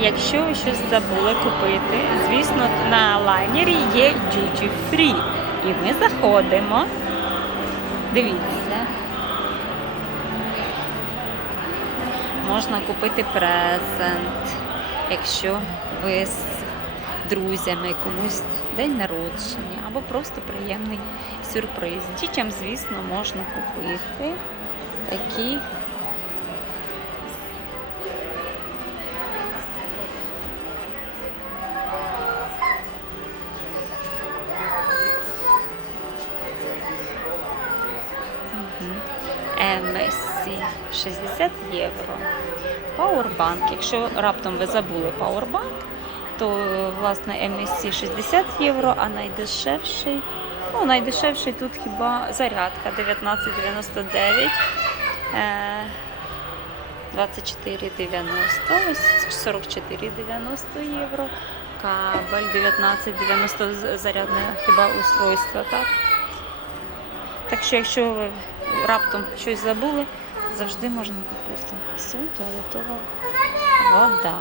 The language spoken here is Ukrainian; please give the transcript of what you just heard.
Якщо ви щось забули купити, звісно, на лайнері є duty free. І ми заходимо. Дивіться. Можна купити презент, якщо ви з друзями комусь день народження або просто приємний сюрприз. Дітям, звісно, можна купити такі MSC 60 євро. Powerbank. Якщо раптом ви забули Powerbank, то власне MSC 60 євро, а найдешевший. Ну, найдешевший тут хіба зарядка 19,99. е, 24,90, ось 44,90 євро. Кабель 19,90 з- зарядне хіба устройство, так? Так що, якщо ви раптом щось забули, завжди можна купити. Сіль, туалетова вода.